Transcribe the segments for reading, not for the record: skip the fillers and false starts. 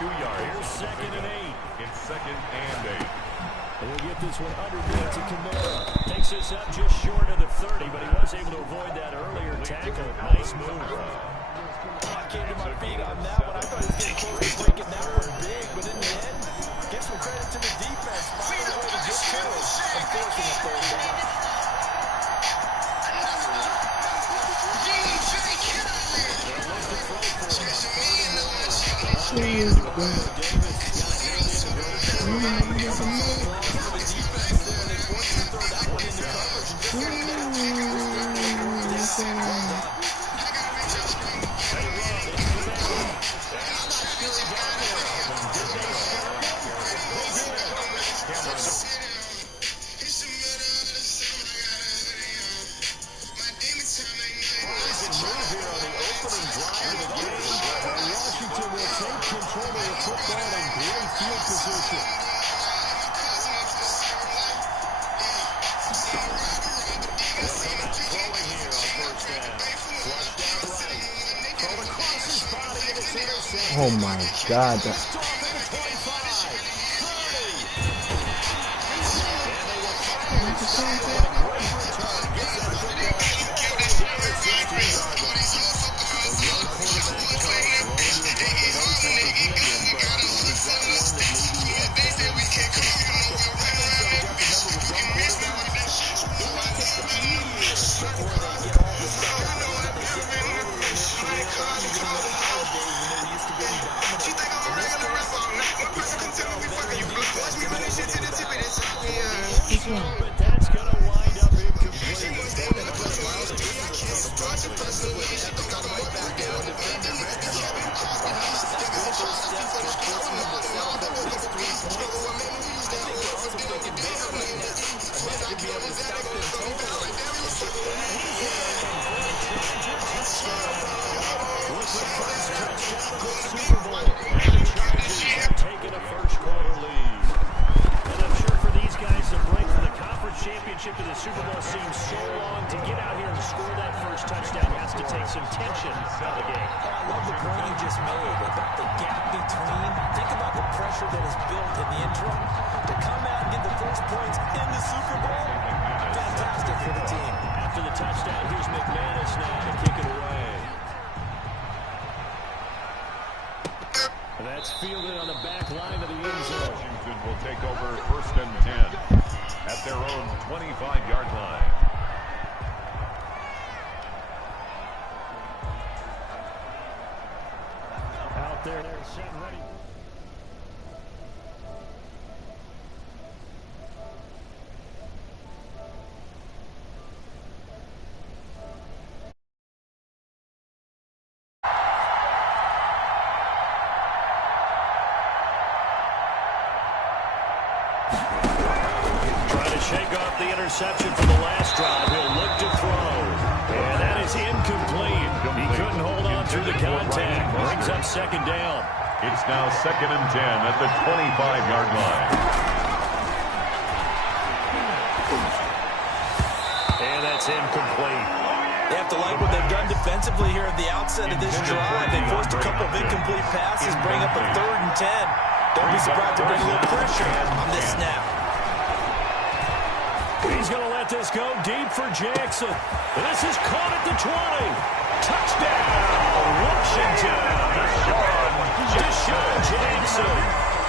2 yards. Here's 2nd and 8. It's 2nd and 8. And we'll get this one underneath to Kamara. Takes us up just short of the 30, but he was able to avoid that earlier tackle. Nice move. I came to my feet on that one. I thought he was getting close to breaking that one big, but in the end, get some credit to the defense. Finding a way to get to it and forcing a third down. Oh my God. But that's going to wind up incomplete. Taking a first quarter lead. And I'm sure for these guys to break from the conference championship to the Super Bowl seems so long. To get out here and score that first touchdown has to take some tension out of the game. I love the point you just made about the gap between. Think about the pressure that is built in the interim. To come out and get the first points in the Super Bowl, fantastic for the team. After the touchdown, here's McManus now to kick it away. That's fielded on the back line of the end zone. Washington will take over 1st and 10 at their own 25-yard line. Out there, set and ready. Trying to shake off the interception from the last drive. He'll look to throw. And that is incomplete. He couldn't hold on through the contact. Brings up 2nd down. It's now 2nd and 10 at the 25-yard line. And that's incomplete. They have to like what they've done defensively here at the outset of this drive. They forced a couple of incomplete passes, bring up a 3rd and 10. Don't be surprised to bring a little pressure on this snap. He's going to let this go deep for Jackson. This is caught at the 20. Touchdown, Washington. Deshaun Jackson,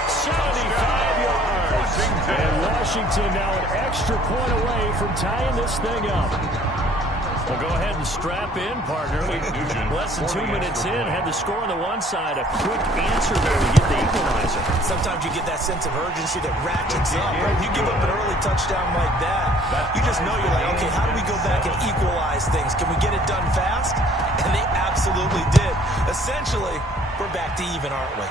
75 yards. And Washington now an extra point away from tying this thing up. Well, go ahead and strap in, partner. Less than 2 minutes in, had the score on the one side. A quick answer there to get the equalizer. Sometimes you get that sense of urgency that ratchets up. Right? You give up an early touchdown like that, you just know you're like, okay, how do we go back and equalize things? Can we get it done fast? And they absolutely did. Essentially, we're back to even, aren't we?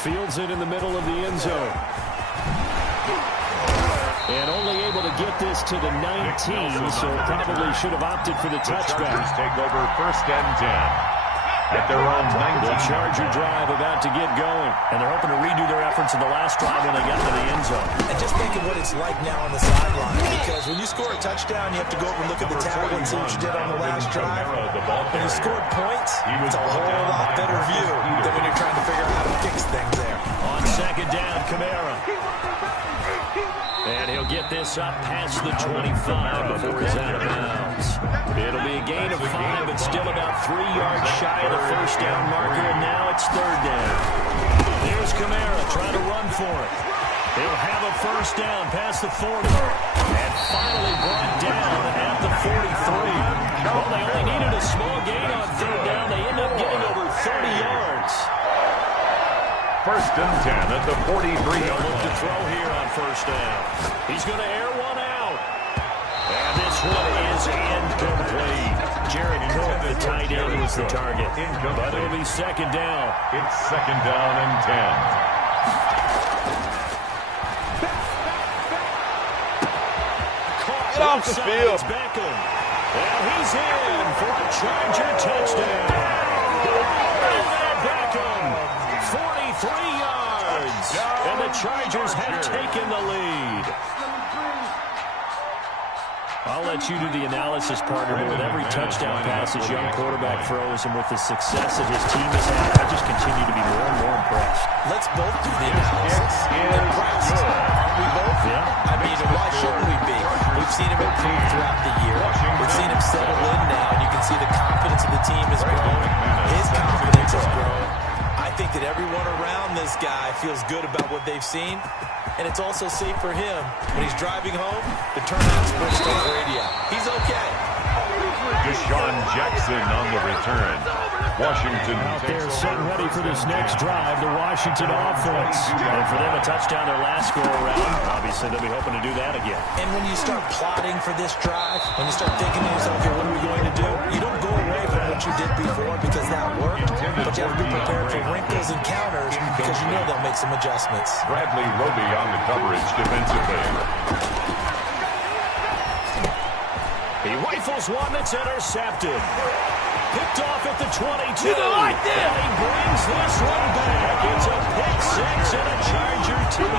Fields it in the middle of the end zone. And only able to get this to the 19, so probably should have opted for the touchback. The Chargers take over 1st and 10 at their own 19. The Charger drive about to get going. And they're hoping to redo their efforts in the last drive when they get to the end zone. And just think of what it's like now on the sideline. Because when you score a touchdown, you have to go over and look at the table and see what you did on the last drive. When you scored points, it's a whole lot better view than when you're trying to figure He'll get this up past the 25 before he's out of bounds. It'll be a gain of 5, but still about 3 yards shy of the first down marker, and now it's third down. Here's Kamara trying to run for it. He'll have a first down past the 40, and finally brought down at the 43. Well, they only needed a small gain on third down. They end up getting over 30 yards. First and 10 at the 43-yard They'll look to line. throw here on first down. He's going to air one out. And this one is incomplete. Jared Cook, the tight end, was the target. But it'll be second down. It's second down and 10. Get off the field. Beckham. And he's in for a Charger touchdown. Beckham, 43 yards. And the Chargers have taken the lead. I'll let you do the analysis, partner, but with every touchdown pass his young quarterback throws and with the success that his team has had, I just continue to be more and more impressed. Let's both do the analysis. Impressed. Aren't we both? Yeah. I mean, why shouldn't we be? We've seen him improve throughout the year. We've seen him settle in now, and you can see the confidence of the team has grown. His confidence has grown. I think that everyone around this guy feels good about what they've seen, and it's also safe for him when he's driving home to turn on Sports Talk Radio. He's okay. Deshaun Jackson on the return. Washington Out there setting ready for this next drive, the Washington offense. And for them, a touchdown their last go-around. Obviously, they'll be hoping to do that again. And when you start plotting for this drive, when you start thinking to yourself, okay, what are we going to do? You don't go away from what you did before because that worked, but you have to be prepared for wrinkles and counters because you know they'll make some adjustments. Bradley Roby on the coverage defensively. He rifles one that's intercepted. Picked off at the 22. And he brings this one back. It's a pick six and a Charger TD.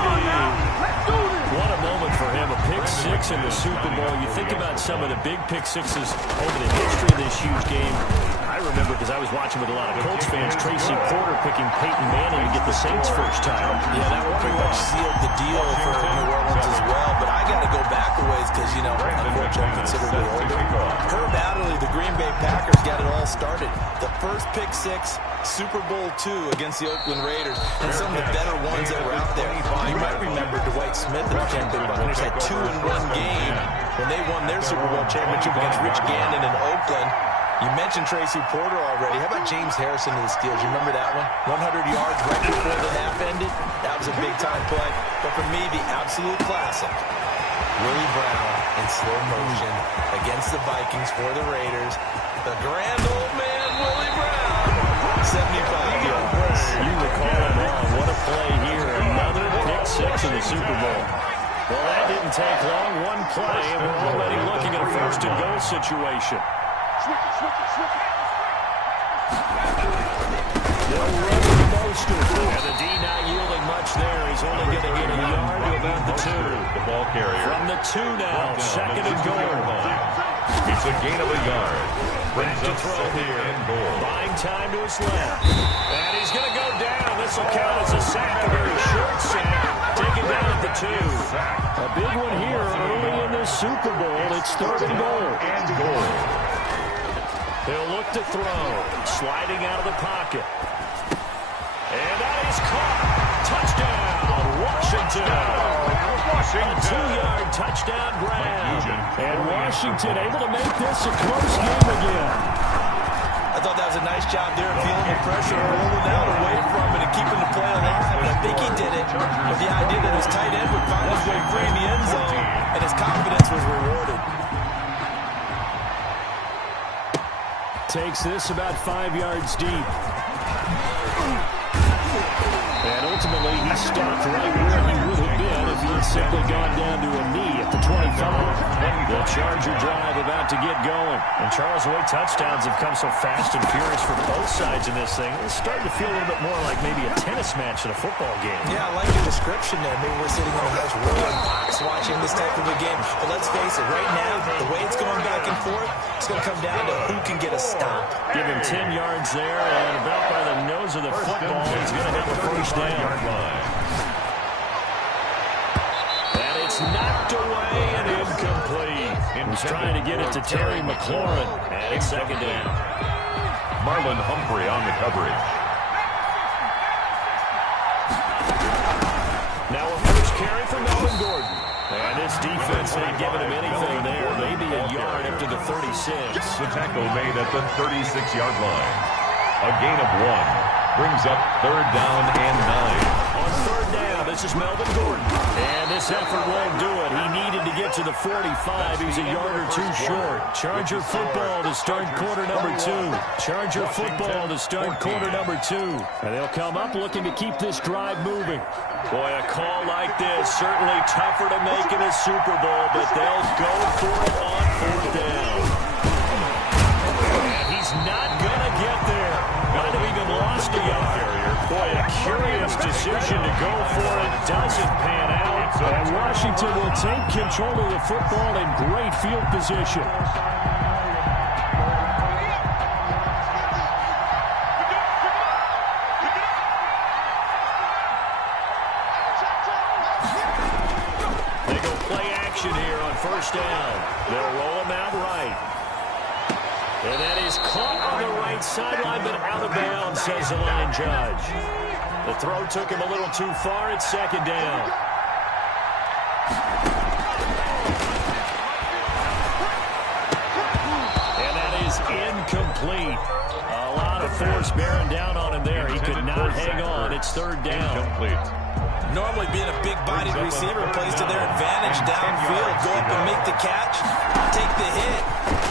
What a moment for him. A pick six in the Super Bowl. You think about some of the big pick sixes over the history of this huge game. I remember because I was watching with a lot of Colts fans, Tracy Porter picking Peyton Manning to get the Saints first time. Yeah, that one pretty much sealed the deal for New Orleans as well. But I got to go back a ways because, you know, unfortunately, I'm considerably older. Herb Adderley, the Green Bay Packers, got it all started. The first pick six, Super Bowl II against the Oakland Raiders, and some of the better ones that were out there. You might remember Dwight Smith and the Tampa Bay Buccaneers had 2-in-1 game when they won their Super Bowl championship against Rich Gannon in Oakland. You mentioned Tracy Porter already. How about James Harrison to the Steelers? You remember that one? 100 yards right before the half ended. That was a big-time play. But for me, the absolute classic, Willie Brown in slow motion against the Vikings for the Raiders. The grand old man, Willie Brown, 75 yards. You recall it all. What a play here. Another pick six in the Super Bowl. Well, that didn't take long. One play, and we're already looking at a first-and-goal situation. They'll run the most of it. And the D not yielding much there. He's only going to get a yard to about the 2. The ball carrier. From the 2 now, second and goal. It's a gain of a yard. Brings to throw here. Buying time to his left. And he's going to go down. This will count as a sack, a very short sack. Taken down at the 2. A big one here early in this Super Bowl. It's third and goal. He'll look to throw. Sliding out of the pocket. And that is caught. Touchdown, Washington. A 2-yard touchdown grab. And Washington able to make this a close game again. I thought that was a nice job there of feeling the pressure, rolling out away from it and keeping the play alive. And I think he did it with the idea that his tight end would find his way free in the end zone, and his confidence was rewarded. Takes this about 5 yards deep. And ultimately, he stopped right where he would have been if he had simply gone down to a knee at the 25. The Charger drive about to get going. And Charles, the way touchdowns have come so fast and furious for both sides in this thing, it's starting to feel a little bit more like maybe a tennis match than a football game. Yeah, I like your description there. Maybe we're sitting in a house rolling box watching this type of a game. But let's face it, right now, the way it's going back and forth, it's going to come down to who can get a stop. Give him 10 yards there, and about by the nose of the football, he's going to have a first down. And it's It's knocked away and incomplete. He's trying to get it to Terry McLaurin. And it's second down. Marlon Humphrey on the coverage. Now a first carry for Melvin Gordon. And this defense not giving him anything there. Maybe a yard after the 36. The tackle made at the 36-yard line. A gain of 1. Brings up third down and 9. On third down, this is Melvin Gordon. And this effort won't do it. He needed to get to the 45. He was a yard or 2 short. Charger football to start quarter number 2. Charger football to start quarter number 2. And they'll come up looking to keep this drive moving. Boy, a call like this, certainly tougher to make in a Super Bowl, but they'll go for it on fourth down. And he's not going to get there. Might have even lost a yard. Boy, a curious decision to go for it. Doesn't pan out. And Washington will take control of the football in great field position. They go play action here on first down. They'll roll him out right. And that is caught on the right sideline, but out of bounds, says the line judge. The throw took him a little too far. It's second down. And that is incomplete. A lot of force bearing down on him there. He could not hang on. It's third down. Incomplete. Normally being a big-bodied receiver plays to their advantage downfield. Go up and make the catch, take the hit,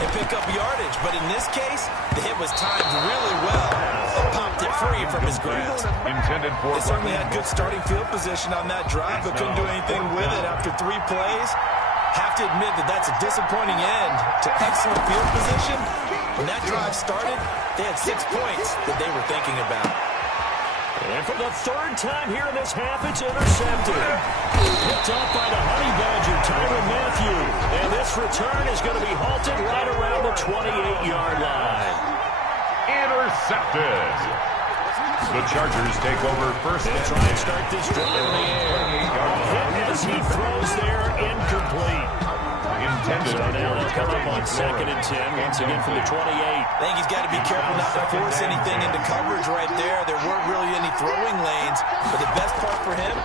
and pick up yardage. But in this case, the hit was timed really well and popped it free from his grasp. Intended for. They certainly had good starting field position on that drive, but couldn't do anything with it after 3 plays. Have to admit that that's a disappointing end to excellent field position. When that drive started, they had 6 points that they were thinking about. And for the third time here in this half, it's intercepted. Picked off by the Honey Badger, Tyrann Mathieu. And this return is going to be halted right around the 28-yard line. Intercepted. The Chargers take over first. They'll try and start this drive in the air. Hit as he throws there, incomplete. Intended. So now they'll come up on 2nd and 10, once again from the 28. I think he's got to be careful not to force anything into coverage right there. There weren't really any throwing lanes, but the best part for him,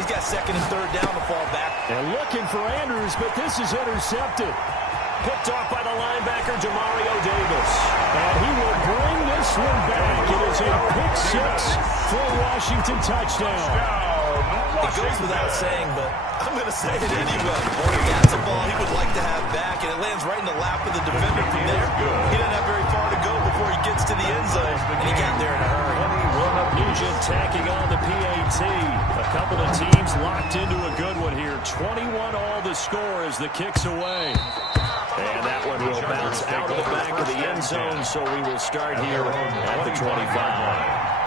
he's got 2nd and 3rd down to fall back. And looking for Andrews, but this is intercepted. Picked off by the linebacker, Demario Davis. And he will bring this one back. It is a pick 6 for a Washington touchdown. It goes without saying, but I'm going to say it anyway. That's a ball he would like to have back, and it lands right in the lap of the defender from there. He doesn't have very far to go before he gets to the end zone, and he got there in a hurry. Nugent tacking on the PAT. A couple of teams locked into a good one here. 21 all the score as the kick's away. And that one will bounce out of the back of the end zone, so we will start here at the 25.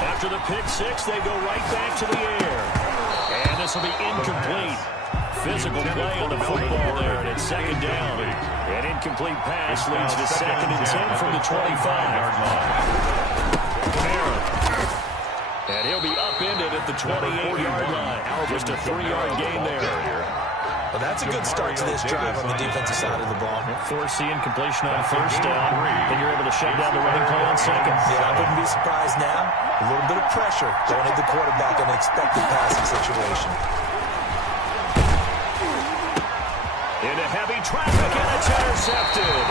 After the pick 6, they go right back to the air. And this will be incomplete. Physical play on the football there, and it's 2nd down. An incomplete pass leads to 2nd and 10 from the 25-yard line. Kamara. And he'll be upended at the 28-yard line. Just a 3-yard gain there. Well, that's a good start to this drive on the defensive side of the ball. Force the incompletion on first down. Then you're able to shut down the running play on 2nd. Yeah, I wouldn't be surprised now. A little bit of pressure going at the quarterback in an expected passing situation. Into heavy traffic, and it's intercepted.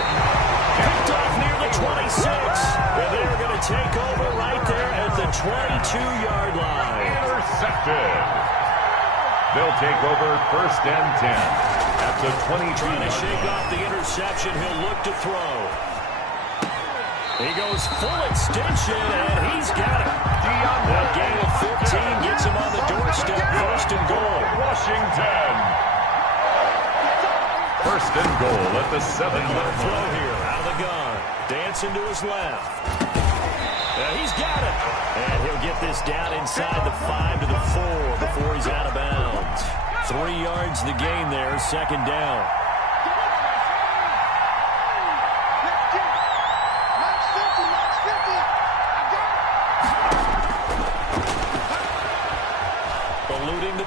Picked off near the 26. And they're going to take over right there at the 22-yard line. Intercepted. They'll take over first and 10 at the 22. Trying to shake off the interception. He'll look to throw. He goes full extension, and he's got it. That gain of 15 gets him on the doorstep. First and goal. Washington. First and goal at the 7-yard Throw line. here out of the gun. Dancing to his left. He's got it. And he'll get this down inside the 5 to the 4 before he's out of bounds. 3 yards the gain there, 2nd down.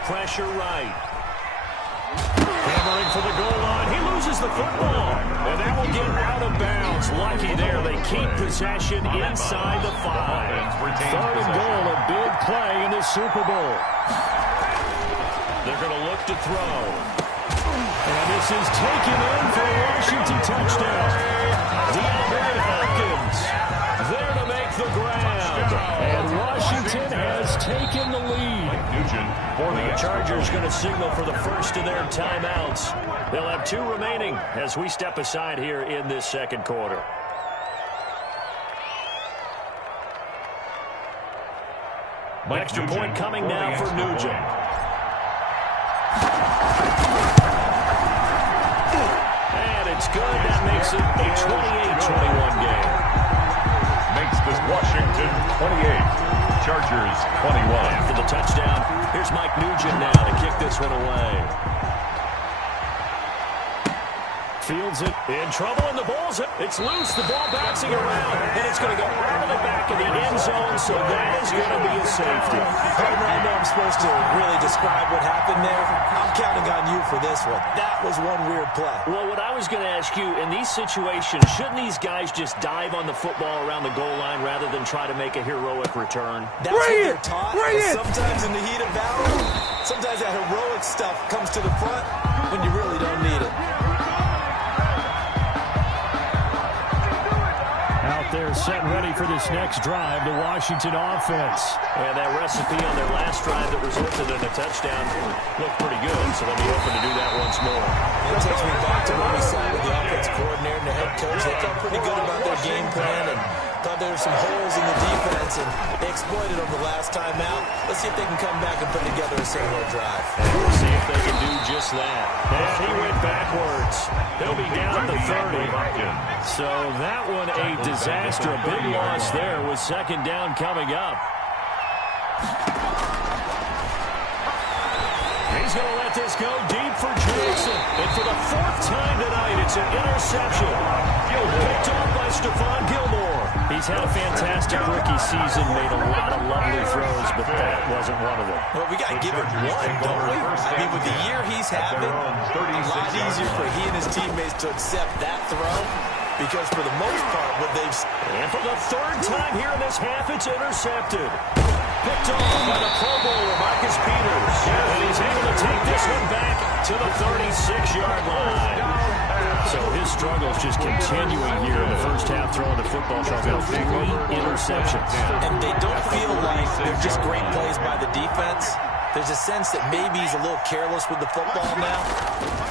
pressure right. Hammering for the goal line. He loses the football. And that will get out of bounds. Lucky there. They keep possession inside the 5. 3rd and goal, a big play in this Super Bowl. They're going to look to throw. And this is taken in for a Washington touchdown. DeAndre Hopkins there to make the grab. And Washington has taken the lead. The Chargers going to signal for the first of their timeouts. They'll have 2 remaining as we step aside here in this second quarter. Extra point coming now for Nugent. And it's good. That makes it a 28-21 game. Makes this Washington 28, Chargers 21. After the touchdown, here's Mike Nugent now to kick this one away. Fields it in trouble, and the ball's it. It's loose. The ball bouncing around, and it's going to go out of the back of the end zone, so that is going to be a safety. I know I'm supposed to really describe what happened there. I'm counting on you for this one. That was one weird play. Well, what I was going to ask you, in these situations, shouldn't these guys just dive on the football around the goal line rather than try to make a heroic return? That's what they're taught. Sometimes in the heat of battle, sometimes that heroic stuff comes to the front when you really don't need it. They're set ready for this next drive, the Washington offense. And that recipe on their last drive that resulted in a touchdown looked pretty good, so they'll be open to do that once more. It takes me back to when we sat with the offense coordinator and the head coach. They felt pretty good about their game plan and thought there were some holes in the defense, and they exploited them the last time out. Let's see if they can come back and put together a similar drive. And we'll see if they can do just that. And he went backwards. They'll be down to 30. So that one a disaster. A big loss there with second down coming up. He's going to let this go deep for Jackson. And for the 4th time tonight, it's an interception. Picked off by Stephon Gilmore. He's had a fantastic rookie season, made a lot of lovely throws, but that wasn't one of them. Well, we got to give it one, don't we? I mean, with the year he's having, a lot easier for he and his teammates to accept that throw. Because for the most part, what they've... And for the 3rd time here in this half, it's intercepted. Picked off by the Pro Bowler, Marcus Peters. And he's able to take this one back to the 36-yard line. So his struggles just continuing here in the first half, throwing the football. Now 3 interceptions. And they don't feel like they're just great plays by the defense. There's a sense that maybe he's a little careless with the football now.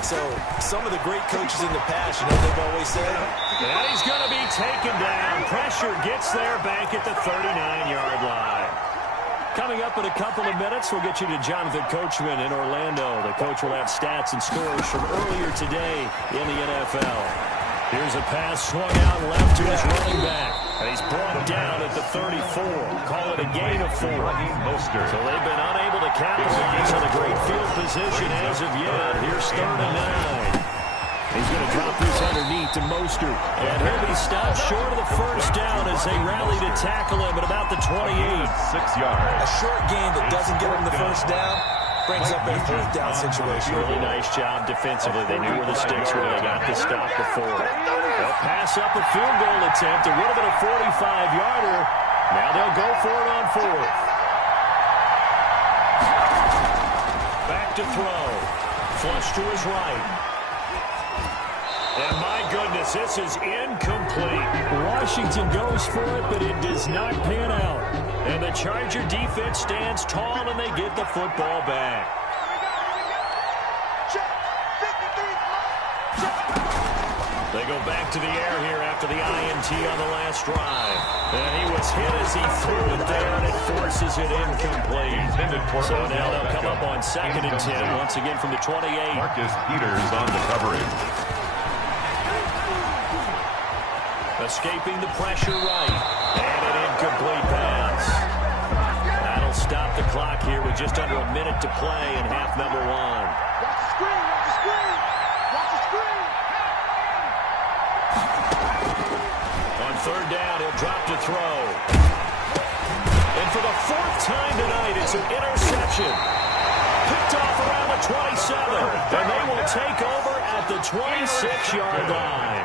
So some of the great coaches in the past, you know what they've always said? And he's going to be taken down. Pressure gets there back at the 39-yard line. Coming up in a couple of minutes, we'll get you to Jonathan Coachman in Orlando. The coach will have stats and scores from earlier today in the NFL. Here's a pass swung out left to his running back. And he's brought down at the 34. Call it a gain of 4. So they've been unable to capitalize on a great field position as of yet. Here's 3rd and 9. He's going to drop this underneath to Mostert. And he'll be stopped short of the first down as they rally to tackle him at about the 28. 6 yards. A short gain that doesn't get him the first down brings up a 4th down situation. Really nice job defensively. They knew where the sticks were. They got the stop before. They'll pass up a field goal attempt. It would have been a 45-yarder. Now they'll go for it on 4th. Back to throw. Flush to his right. And my goodness, this is incomplete. Washington goes for it, but it does not pan out. And the Charger defense stands tall, and they get the football back. They go back to the air here after the INT on the last drive. And he was hit as he threw it there, and it forces it incomplete. So now they'll come up on 2nd and 10, once again from the 28. Marcus Peters on the coverage. Escaping the pressure right. And an incomplete pass. That'll stop the clock here with just under a minute to play in half number 1. Watch the screen, watch the screen, watch the screen. On 3rd down, he'll drop to throw. And for the 4th time tonight, it's an interception. picked off around the 27. And they will take over at the 26-yard line.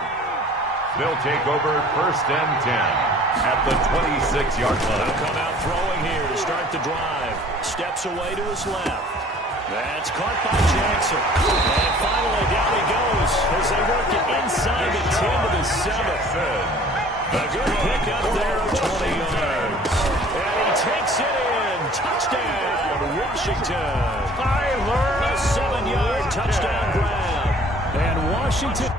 They'll take over 1st and 10 at the 26-yard line. They'll come out throwing here to start the drive. Steps away to his left. That's caught by Jackson. And finally down he goes as they work it inside the 10 to the 7. A good pick up there of 20 yards. And he takes it in. Touchdown, Washington. A 7-yard touchdown grab. And Washington...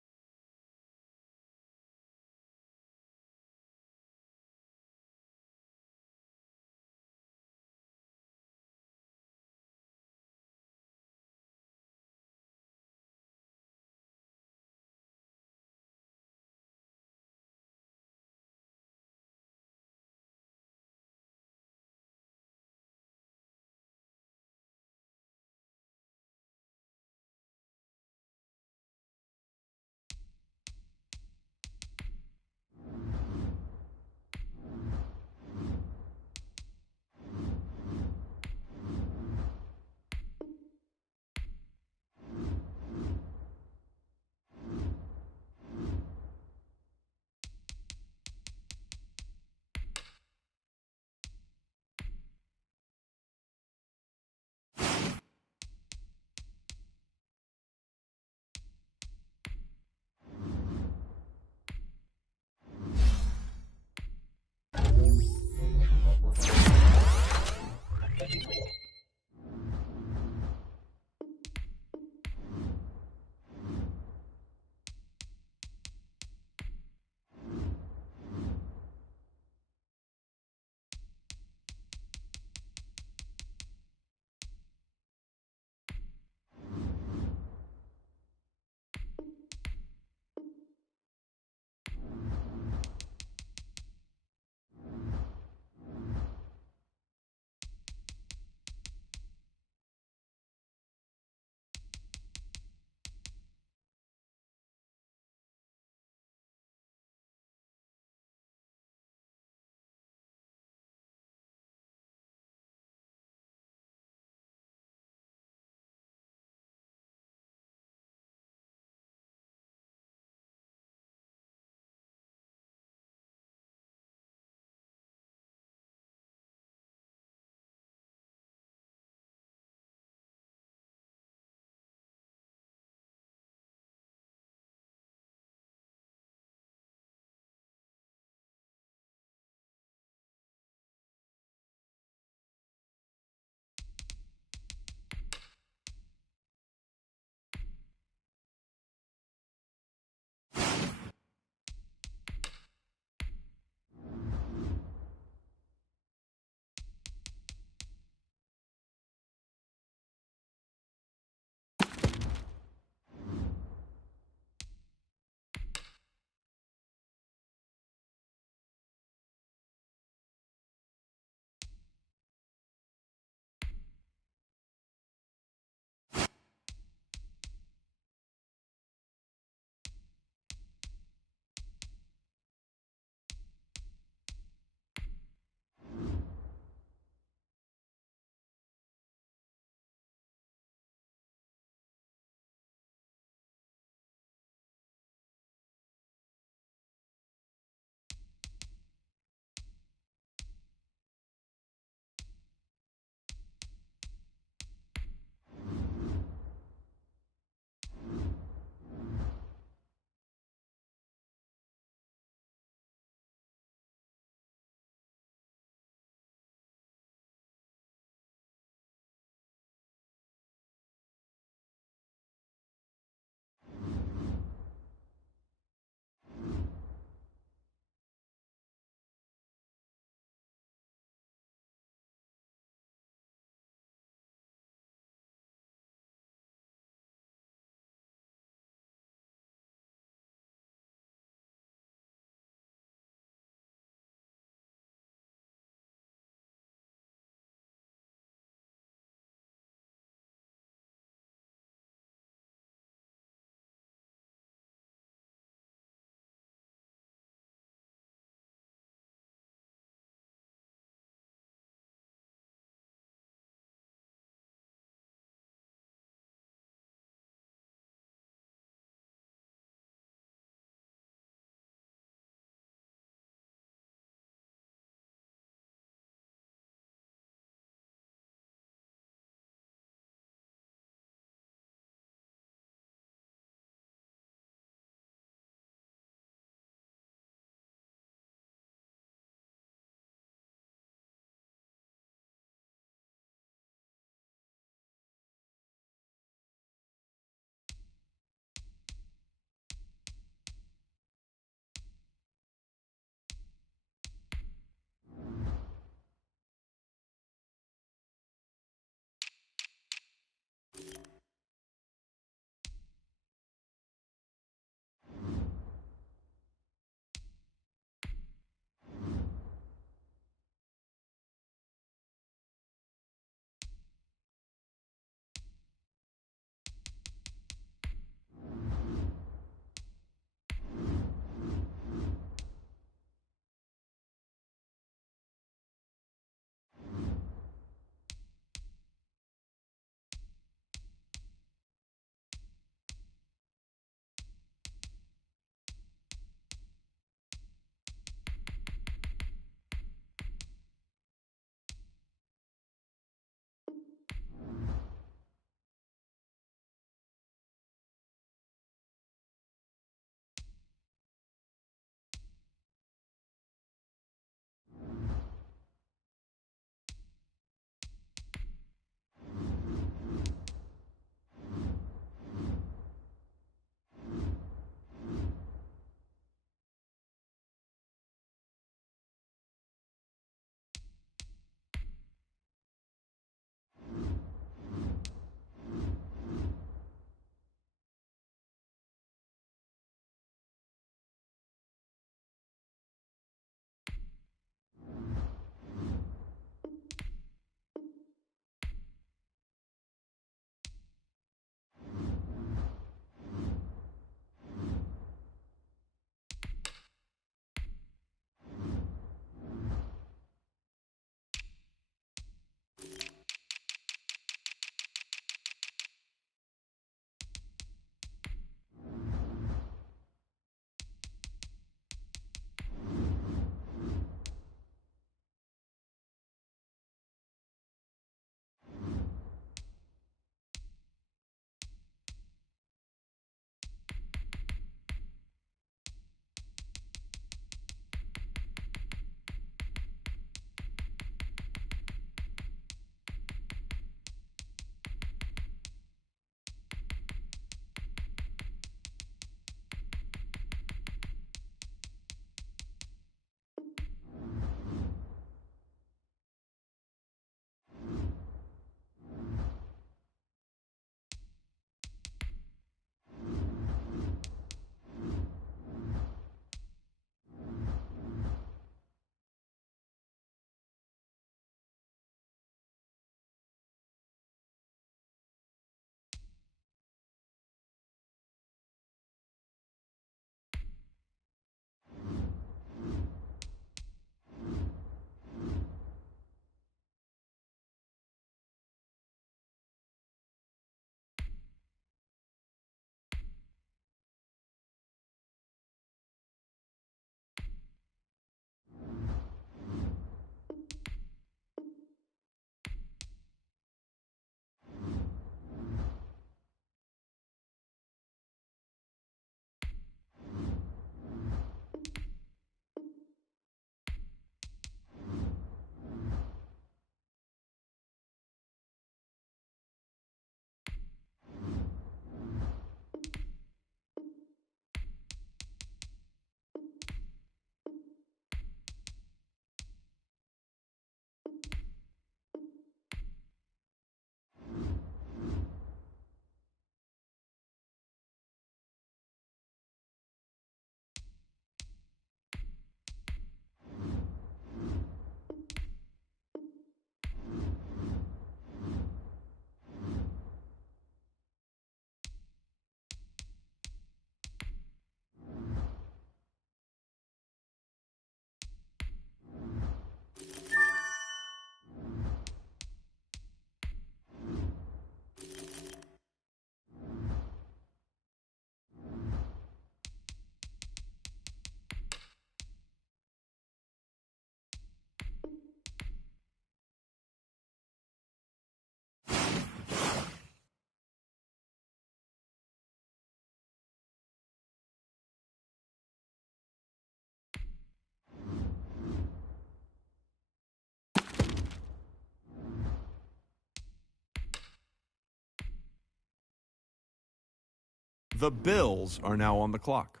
The Bills are now on the clock.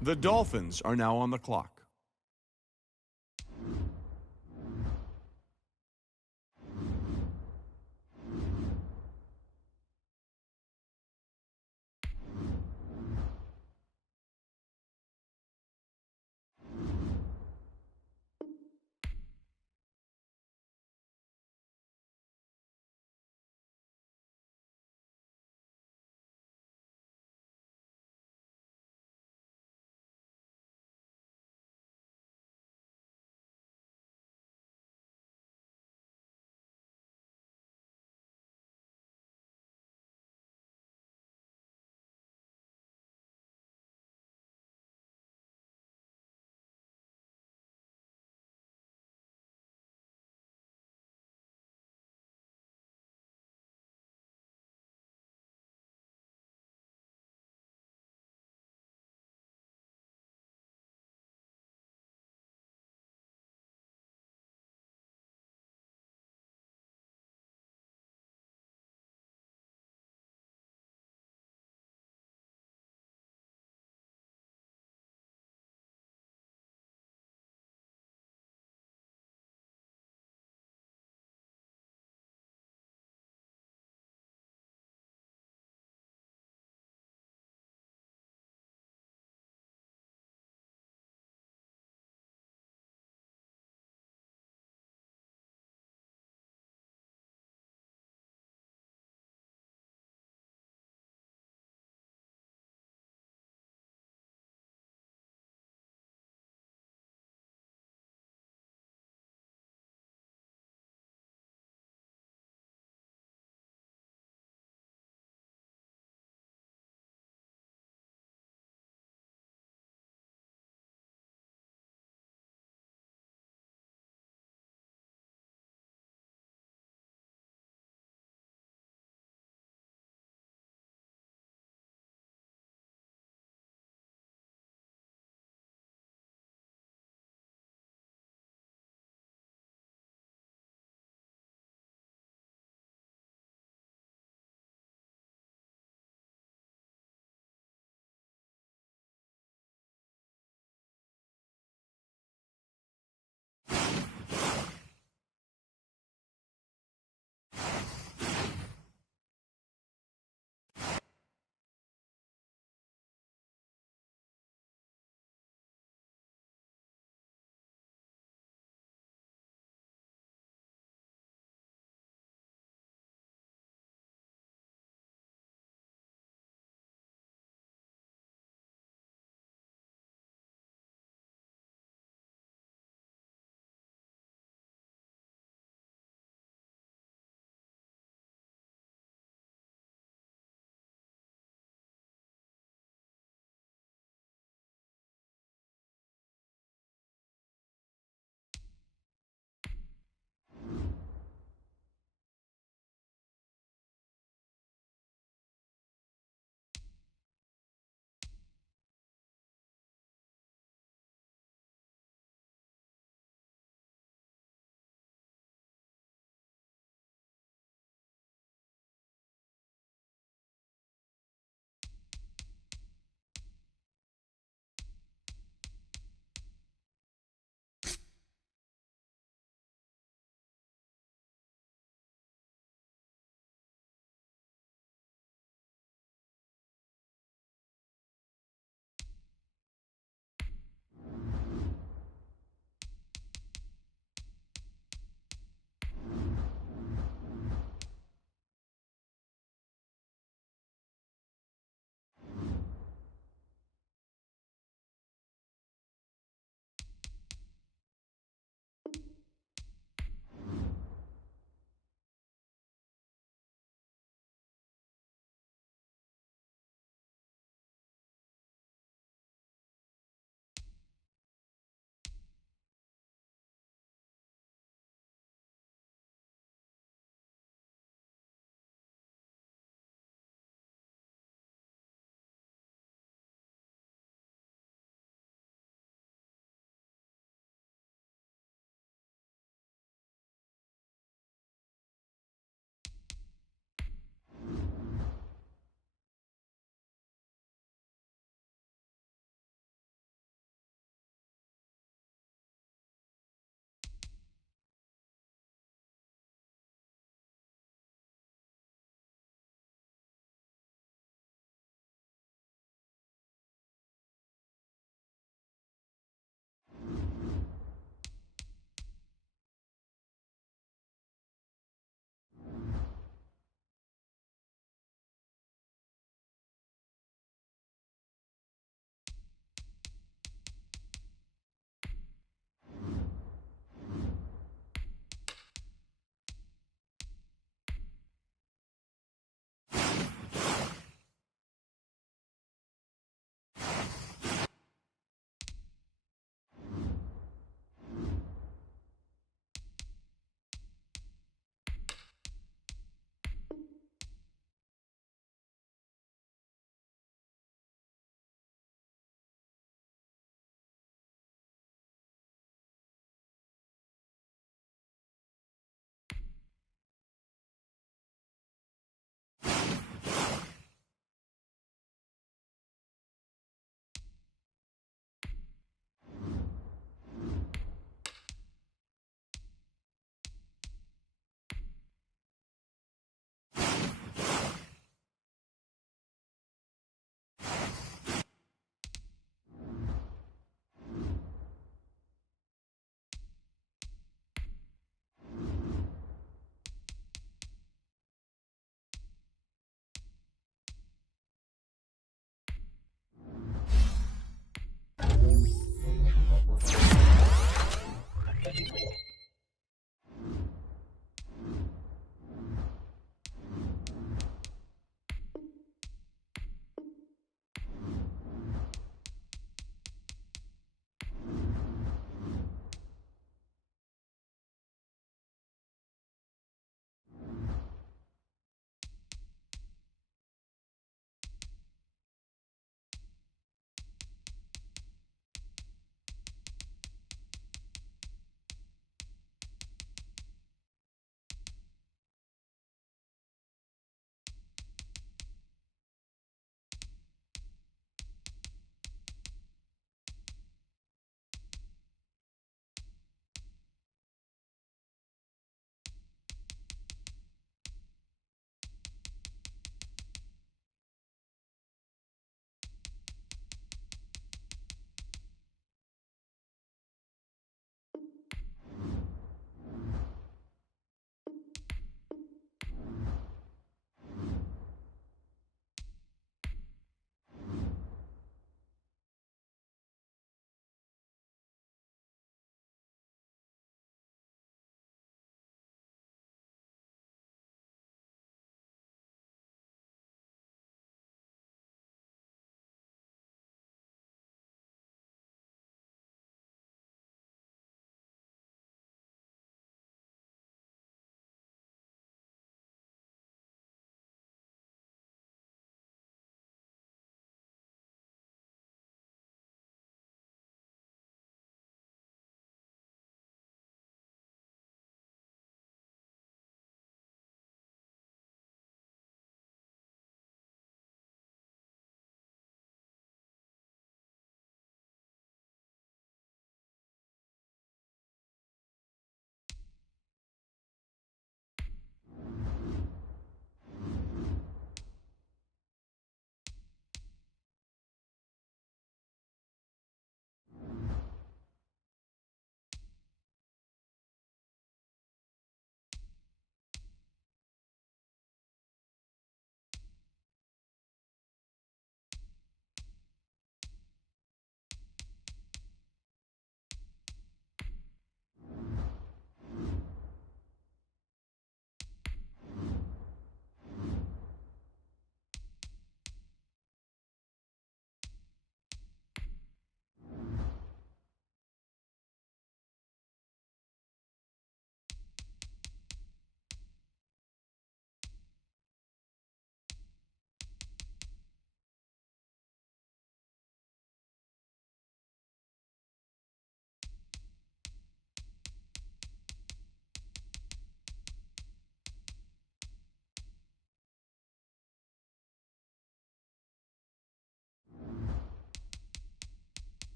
The Dolphins are now on the clock.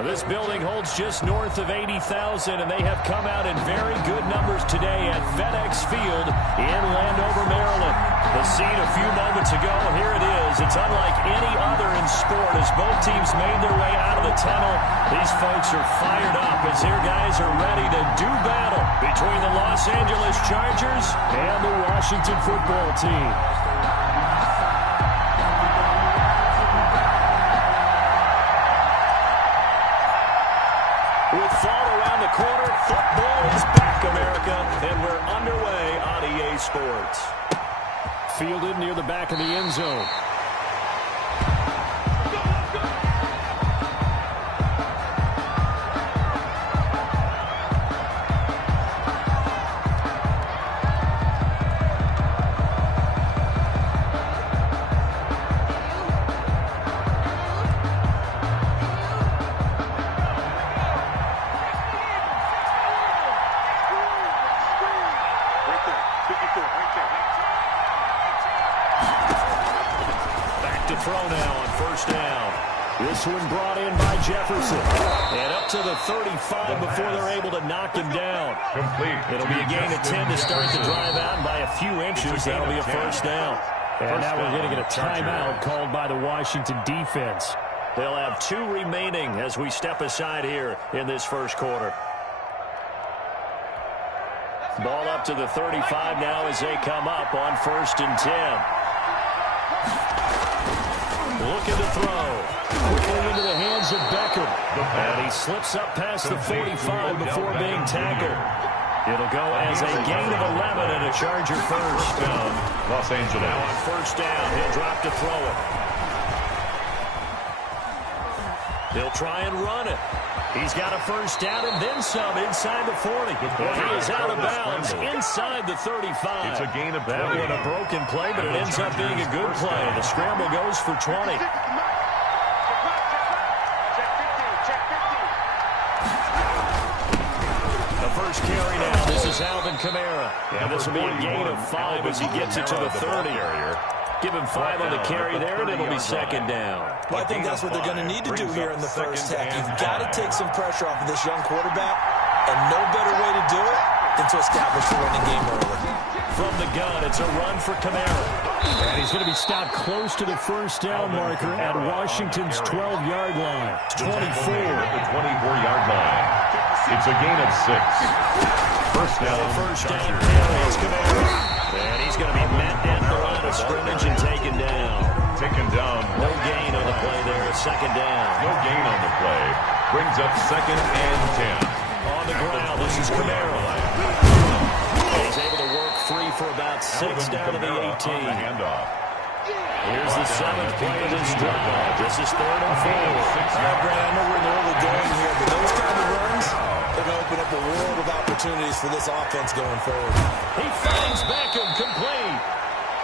This building holds just north of 80,000, and they have come out in very good numbers today at FedEx Field in Landover, Maryland. The scene a few moments ago, here it is. It's unlike any other in sport as both teams made their way out of the tunnel. These folks are fired up as their guys are ready to do battle between the Los Angeles Chargers and the Washington football team. With fall around the corner, football is back, America, and we're underway on EA Sports. Fielded near the back of the end zone. Throw now on first down. This one brought in by Jefferson. And up to the 35 before they're able to knock him down. It'll be a gain of 10 to start the drive out, and by a few inches, that'll be a first down. And now we're going to get a timeout called by the Washington defense. They'll have 2 remaining as we step aside here in this first quarter. Ball up to the 35 now as they come up on 1st and 10. Looking to throw. Quickly into the hands of Beckham. And he slips up past the 45 before being tackled. It'll go as a gain of 11 and a Charger first. Los Angeles. Now on first down, he'll drop to throw it. He'll try and run it. He's got a first down and then some inside the 40. He is out of bounds inside the 35. It's a gain of 20. That one a broken play, but it ends up being a good play. The scramble goes for 20. The first carry now. This is Alvin Kamara. And this will be a gain of 5 as he gets it to the 30. Give him 5 on the carry there, and it'll be second down. Well, I think that's what they're going to need to do here in the first half. You've got to take some pressure off of this young quarterback, and no better way to do it than to establish the running game early. From the gun, it's a run for Kamara. And he's going to be stopped close to the first down marker at Washington's 12-yard line. 24. The 24-yard line. It's a gain of 6. First down. First down carry. It's Kamara. And he's going to be met at the line of scrimmage and taken down. Taken down. No gain on the play there. Second down. No gain on the play. Brings up 2nd and 10. On the ground, this is Kamara. He's able to work free for about 6 down to the 18. Here's the 7th play of this drive. This is 3rd and 4. Brad, I know we're in the early going here, but those kind of runs, they're going to open up a world of opportunities for this offense going forward. He finds Beckham complete.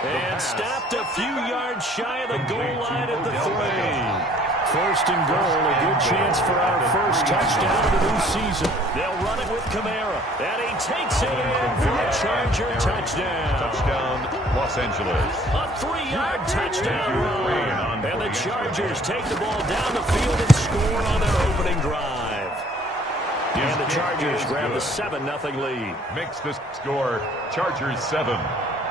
And stopped a few yards shy of the goal line at the 3. First and goal, a good chance for our first touchdown of the new season. They'll run it with Kamara. And he takes it in for a Charger touchdown. Touchdown, Los Angeles. A 3-yard touchdown run. And the Chargers take the ball down the field and score on their opening drive. And the Chargers grab the 7-0 lead. Makes the score Chargers 7.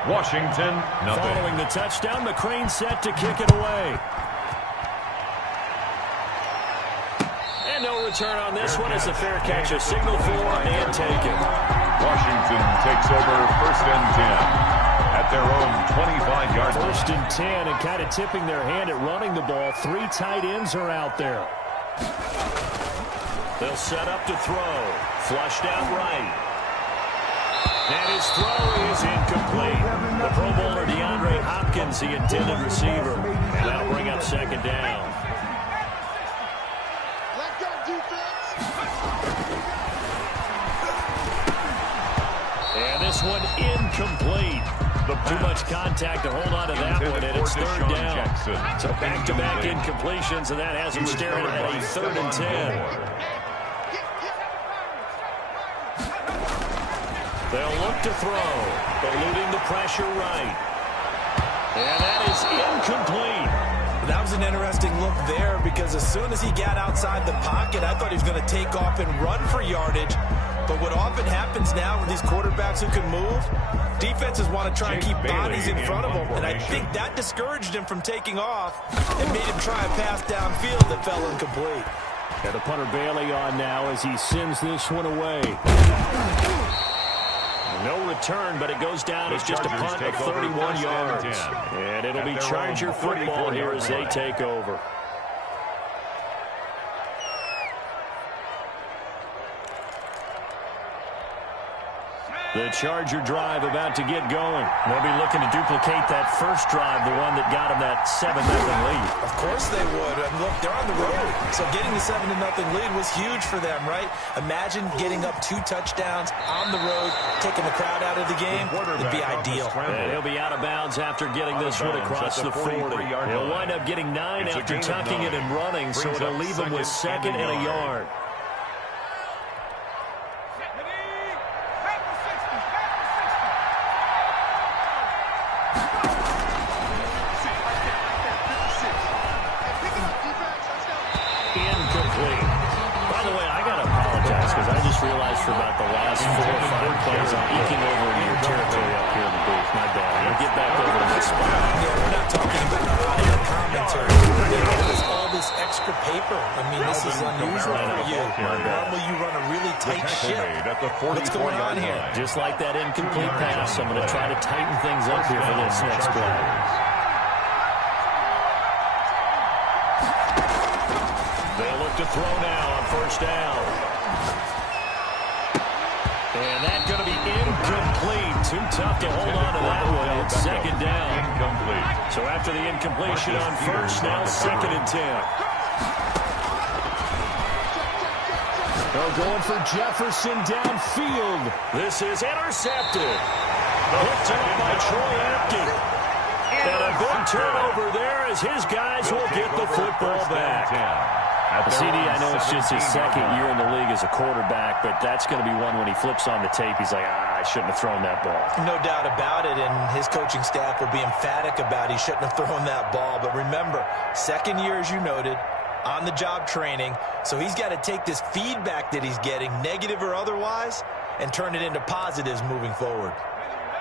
Washington, nothing. Following the touchdown, McCrane set to kick it away. And no return on this one as the fair catch a signal for and taken. Washington takes over 1st and 10 at their own 25-yard line. 1st and 10 and kind of tipping their hand at running the ball. 3 tight ends are out there. They'll set up to throw. Flushed out right. And his throw is incomplete. The Pro Bowler DeAndre Hopkins, the intended receiver. And that'll bring up 2nd down. Let go, defense. And this one incomplete. Too much contact to hold on to that one, and it's 3rd down. So back-to-back incompletions, and that has him staring at a 3rd and 10. They'll look to throw, eluding the pressure right. And that is incomplete. That was an interesting look there because as soon as he got outside the pocket, I thought he was going to take off and run for yardage. But what often happens now with these quarterbacks who can move, defenses want to try and keep bodies in front of them. And I think that discouraged him from taking off and made him try a pass downfield that fell incomplete. And the punter Bailey on now as he sends this one away. No return, but it goes down as just a punt of 31 yards. And it'll be Charger football here as they take over. The Charger drive about to get going. They'll be looking to duplicate that first drive, the one that got them that 7-0 lead. Of course they would. And look, they're on the road. So getting the 7-0 lead was huge for them, right? Imagine getting up 2 touchdowns on the road, taking the crowd out of the game. It'd be ideal. And he'll be out of bounds after getting this one across the 40. He'll wind up getting 9 after tucking it and running, so it'll leave him with 2nd and a yard. Realized for about the last 4 or 5 plays I'm eking over into your territory up here in the booth. My bad. I'm going to get back over to my spot. Yeah, we're not talking about audio commentary. There's all this extra paper. I mean, this is unusual for you. Normally you run a really tight ship. What's going on here? Just like that incomplete pass, I'm going to try to tighten things up here for this next play. They'll look to throw now on first down. And that's going to be incomplete. Too tough to hold on to that one. It's 2nd down. Incomplete. So after the incompletion on first, now 2nd and 10. They're going for Jefferson downfield. This is intercepted. Picked up by Troy Apke. And a big turnover there as his guys will get the football back. CD, I know it's just his 2nd year in the league as a quarterback, but that's going to be one when he flips on the tape. He's like, I shouldn't have thrown that ball. No doubt about it, and his coaching staff will be emphatic about he shouldn't have thrown that ball. But remember, 2nd year, as you noted, on-the-job training, so he's got to take this feedback that he's getting, negative or otherwise, and turn it into positives moving forward.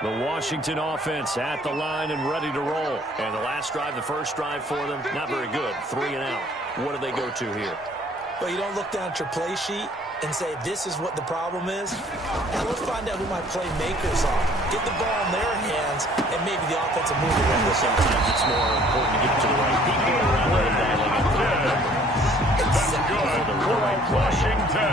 The Washington offense at the line and ready to roll. And the last drive, the first drive for them, not very good. 3 and out. What do they go to here? Well, you don't look down at your play sheet and say, this is what the problem is. Now let's find out who my playmakers are. Get the ball in their hands, and maybe the offensive move will work. Sometimes it's more important to get it to the right people rather than nailing it. Washington.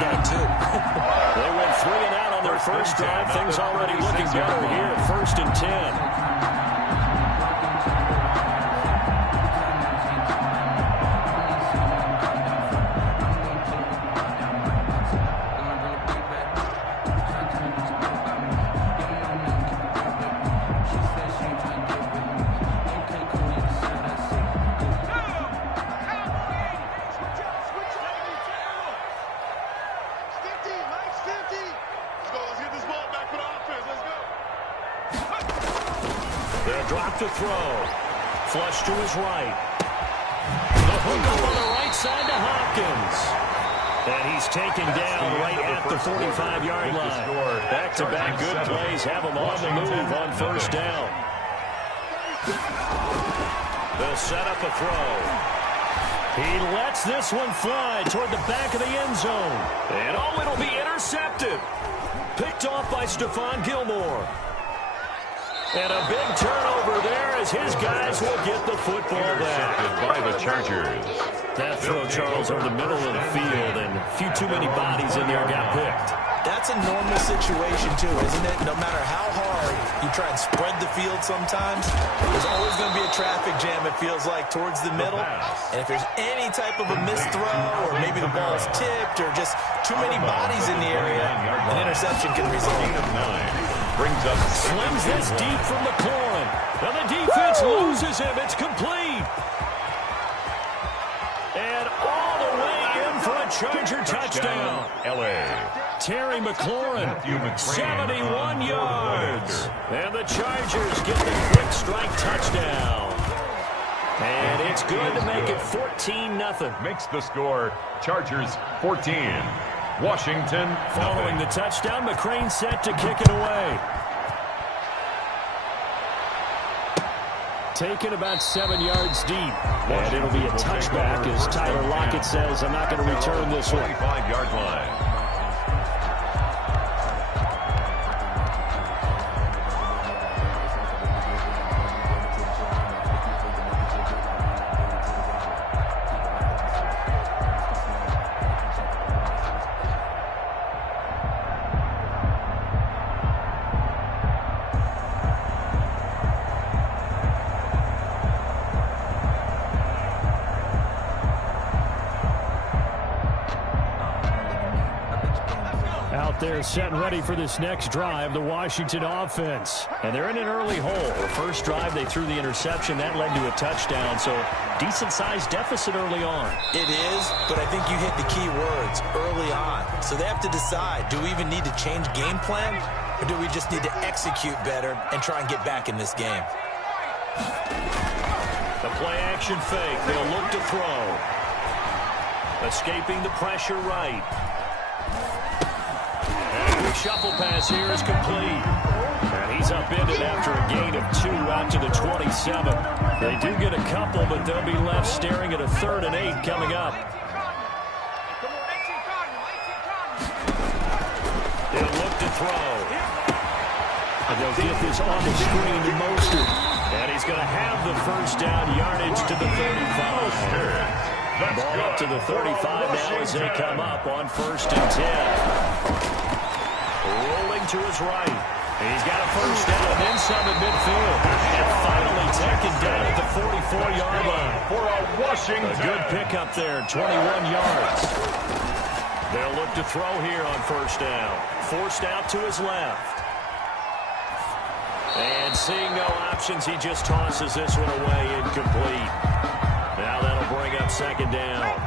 They went 3 and out on their first drive. Things already looking better here. 1st and 10. To throw. Flush to his right. The hook up on the right side to Hopkins. And he's taken down right at the 45-yard line. Back-to-back good plays have him on the move on first down. They'll set up a throw. He lets this one fly toward the back of the end zone. And oh, it'll be intercepted. Picked off by Stephon Gilmore. And a big turnover there as his guys will get the football back. By the Chargers. That throw, Charles, over the middle of the field, and a few too many bodies in there got picked. That's a normal situation, too, isn't it? No matter how hard you try and spread the field sometimes, there's always going to be a traffic jam, it feels like, towards the middle. And if there's any type of a missed throw, or maybe the ball's tipped, or just too many bodies in the area, an interception can result. Brings up slings this deep from McLaurin. And the defense loses him. It's complete. And all the way in for a Charger touchdown. L.A. Terry McLaurin, 71 yards. And the Chargers get the quick strike touchdown. And it's good to make it 14-0. Makes the score Chargers 14. Washington Following the touchdown, McCrane set to kick it away. Taken about 7 yards deep. And it'll be a touchback as Tyler Lockett says, I'm not going to return this one. 45-yard line. They're set and ready for this next drive, the Washington offense. And they're in an early hole. The first drive, they threw the interception. That led to a touchdown, so decent-sized deficit early on. It is, but I think you hit the key words, early on. So they have to decide, do we even need to change game plan, or do we just need to execute better and try and get back in this game? The play-action fake. They'll look to throw. Escaping the pressure right. The shuffle pass here is complete. And he's upended after a gain of 2 out to the 27. They do get a couple, but they'll be left staring at a 3rd and 8 coming up. They'll look to throw. And they'll get this on the screen to Mostert. And he's going to have the first down yardage to the 35. Ball up to the 35 now as they come up on 1st and 10. Rolling to his right. He's got a first down and then some at midfield. And finally taken down at the 44-yard line. For a Washington. A good pickup there, 21 yards. They'll look to throw here on 1st down. Forced out to his left. And seeing no options, he just tosses this one away incomplete. Now that'll bring up 2nd down.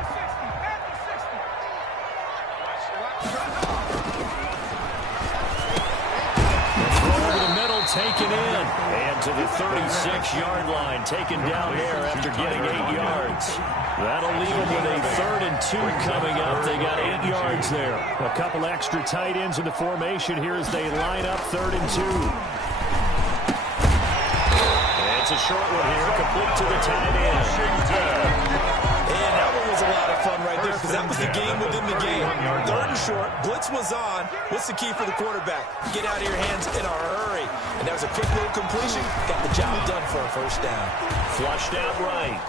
Taken in, and to the 36-yard line, taken down there after getting 8 yards. That'll leave them with a 3rd and 2 coming up. They got 8 yards there. A couple extra tight ends in the formation here as they line up 3rd and 2. And it's a short one here, complete to the tight end. And that one was a lot of fun right there because that was the game within the game. 3rd and short, blitz was on. What's the key for the quarterback? Get out of your hands in a hurry. And that was a quick little completion. Got the job done for a 1st down. Flushed out right.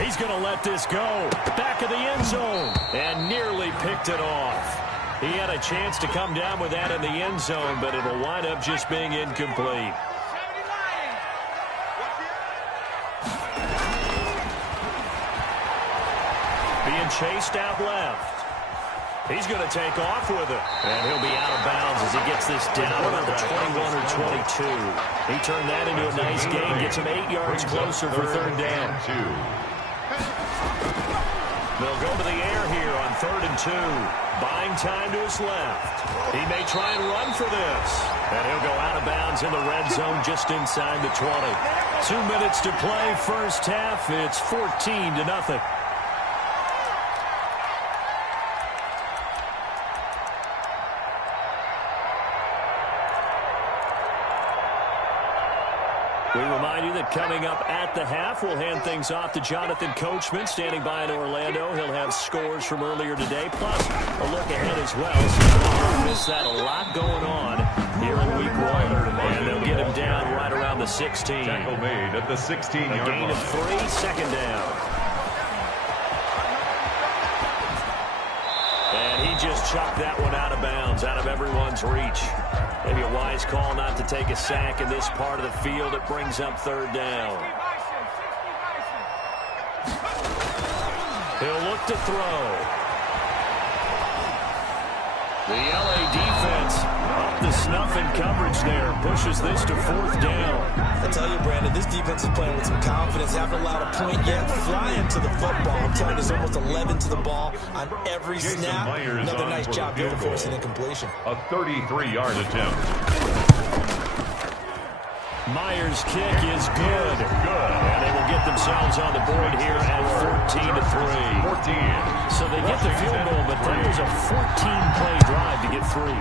He's going to let this go. Back of the end zone. And nearly picked it off. He had a chance to come down with that in the end zone, but it'll wind up just being incomplete. Being chased out left. He's going to take off with it. And he'll be out of bounds as he gets this down about the 21 or 22. He turned that into a nice gain. Gets him 8 yards closer for 3rd down. They'll go to the air here on 3rd and 2. Buying time to his left. He may try and run for this. And he'll go out of bounds in the red zone just inside the 20. 2 minutes to play, 1st half. It's 14-0. We remind you that coming up at the half, we'll hand things off to Jonathan Coachman, standing by in Orlando. He'll have scores from earlier today, plus a look ahead as well. So don't miss that. A lot going on here in week 1. And they'll get him down right around the 16. Tackle made at the 16-yard line. A gain of 3, 2nd down. And he just chucked that one out of bounds, out of everyone's reach. Maybe a wise call not to take a sack in this part of the field. It brings up 3rd down. He'll look to throw. The LA defense up the snuff in coverage there. Pushes this to 4th down. I tell you, Brandon, this defense is playing with some confidence. Haven't allowed a point yet. Flying to the football. I'm telling you, there's almost 11 to the ball on every snap. Another nice job there for us in incompletion. A 33-yard attempt. Myers' kick is good. And they will get themselves on the board here at 14-3. 14. So they get the field goal, but that was a 14-play drive to get 3.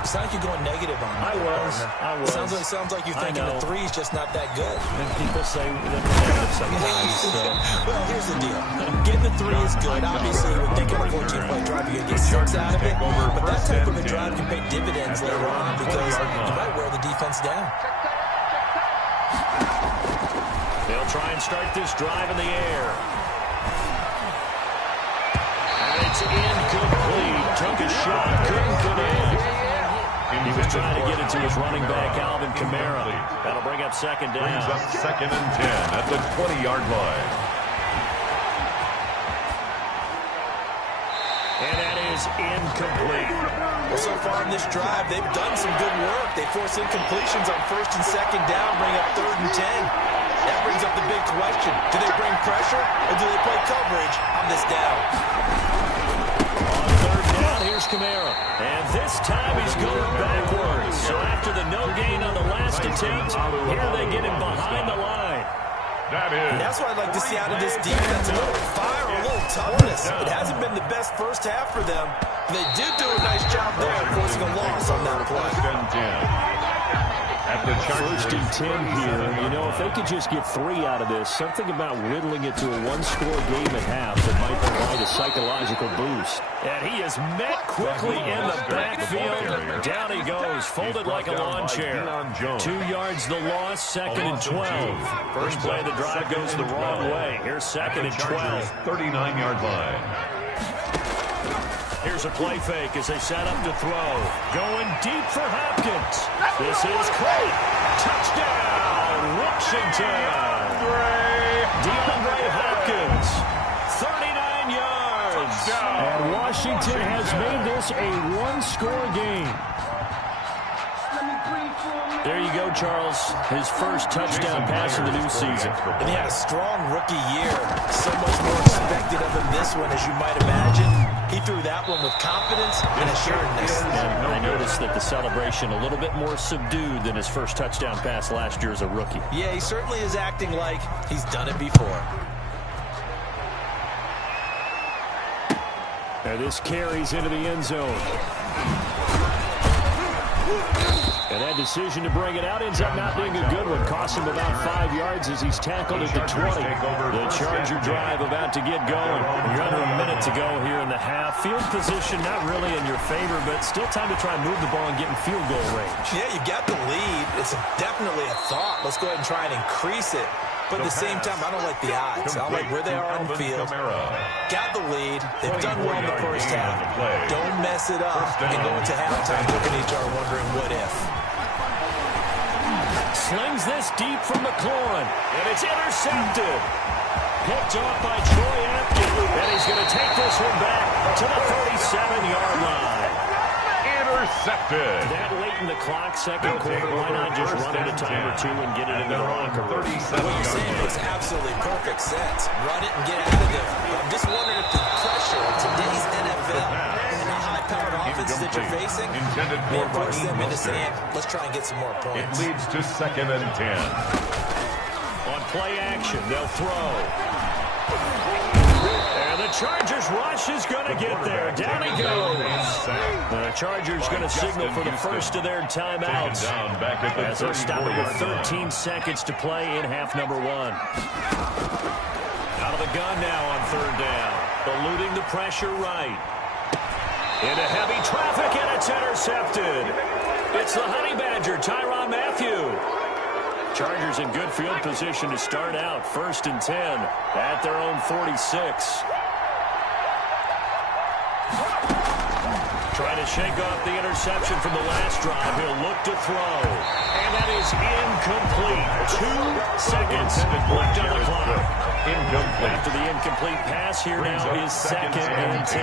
It sounds like you're going negative on that. I was. Sounds like you're thinking the 3 is just not that good. And people say that we're negative sometimes. So. Well, here's the deal. Getting the 3 is good. Obviously, you would think on a 14-play drive you're going to get 6 out of it. But that type of a drive can pay dividends later on because you might wear the defense down. They'll try and start this drive in the air. And it's incomplete. Took a shot, couldn't connect. He was trying to get it to his running back, Alvin Kamara. That'll bring up second down. Brings up 2nd and 10 at the 20-yard line. And that is incomplete. Well, so far in this drive, they've done some good work. They force incompletions on 1st and 2nd down, bring up 3rd and 10. That brings up the big question. Do they bring pressure or do they play coverage on this down? On 3rd down, here's Kamara. And this time he's going backwards. So after the no gain on the last attempt, here they get him behind the line. And that's what I'd like to see out of this defense. A little fire, a little toughness. It hasn't been the best first half for them. They did do a nice job there forcing a loss on that play. At the 1st and 10 here. You know, if they could just get 3 out of this, something about whittling it to a one-score game at half that might provide a psychological boost. And he is met quickly in the backfield. Down he goes, folded like a lawn chair. 2 yards the loss, 2nd and 12. First play of the drive goes the wrong way. Here's 2nd and 12. 39-yard line. Here's a play fake as they set up to throw. Going deep for Hopkins. This is great. Touchdown, Washington. DeAndre Hopkins, 39 yards. And Washington has made this a one-score game. There you go, Charles. His first touchdown pass of the new season. And he had a strong rookie year. So much more expected of him this one, as you might imagine. He threw that one with confidence and assuredness. And I noticed that the celebration a little bit more subdued than his first touchdown pass last year as a rookie. Yeah, he certainly is acting like he's done it before. And this carries into the end zone. And that decision to bring it out ends up not being a good one. Cost him about 5 yards as he's tackled at the 20. The Charger drive about to get going. You're under a minute to go here in the half. Field position not really in your favor, but still time to try and move the ball and get in field goal range. Yeah, you got the lead. It's definitely a thought. Let's go ahead and try and increase it. But at the same time, I don't like the odds. I don't like where they are on the field. Got the lead. They've done well in the first half. Don't mess it up and go into halftime looking at each other wondering what if. Slings this deep from McLaurin, and it's intercepted. Picked off by Troy Apke, and he's going to take this one back to the 37-yard line. Intercepted. That late in the clock, second quarter, why not just run it a time or two and get it into the locker room? What you're saying makes absolutely perfect sense. Run it and get out of there. I'm just wondering if the pressure of today's NFL and the high-powered offenses that you're facing may force them into saying, let's try and get some more points. It leads to 2nd and 10. On play action, they'll throw. And the Chargers rush is going to get there. Down he goes. The Chargers going to signal for the first of their timeouts as they're stopping with 13 seconds to play in half number 1. Out of the gun now on 3rd down. Eluding the pressure right. Into heavy traffic, and it's intercepted. It's the Honey Badger, Tyrann Mathieu. Chargers in good field position to start out. 1st and 10 at their own 46. Trying to shake off the interception from the last drive. He'll look to throw. And that is incomplete. 2 seconds left on the clock. Incomplete. After the incomplete pass, here now is 2nd and 10.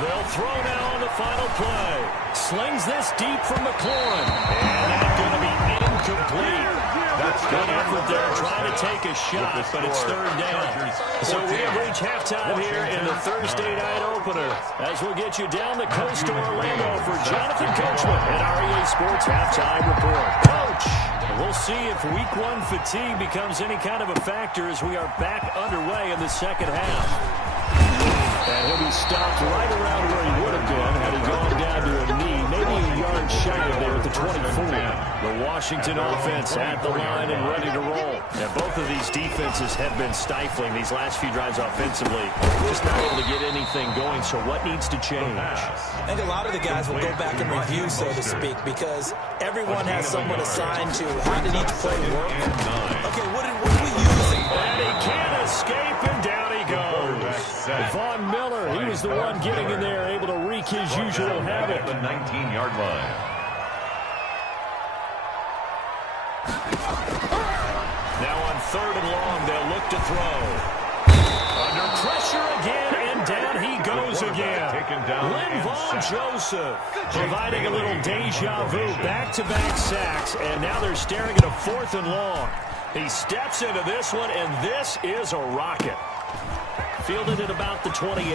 They'll throw now on the final play. Slings this deep from McLaurin. And that's going to be incomplete. That's good effort there trying to take a shot, but it's 3rd down. So we have reached halftime here in the Thursday night opener as we'll get you down the coast to Orlando for Jonathan Coachman at our EA Sports Halftime Report. Coach. We'll see if week one fatigue becomes any kind of a factor as we are back underway in the second half. And he'll be stopped right around where he would have been had he gone down to a knee, maybe a yard shy of there at the 24. The Washington offense at the line and ready to roll. And both of these defenses have been stifling these last few drives offensively. Just not able to get anything going, so what needs to change? I think a lot of the guys will go back and review, so to speak, because everyone has someone assigned to how did each play work. Okay, what did we use? And he can't escape, and down he goes. Von Miller, he was the one getting in there, able to wreak his usual havoc. The 19-yard line. Now on 3rd and long, they'll look to throw. Under pressure again, and down he goes again. Linval Joseph providing a little deja vu, back-to-back sacks, and now they're staring at a 4th and long. He steps into this one, and this is a rocket. Fielded at about the 28.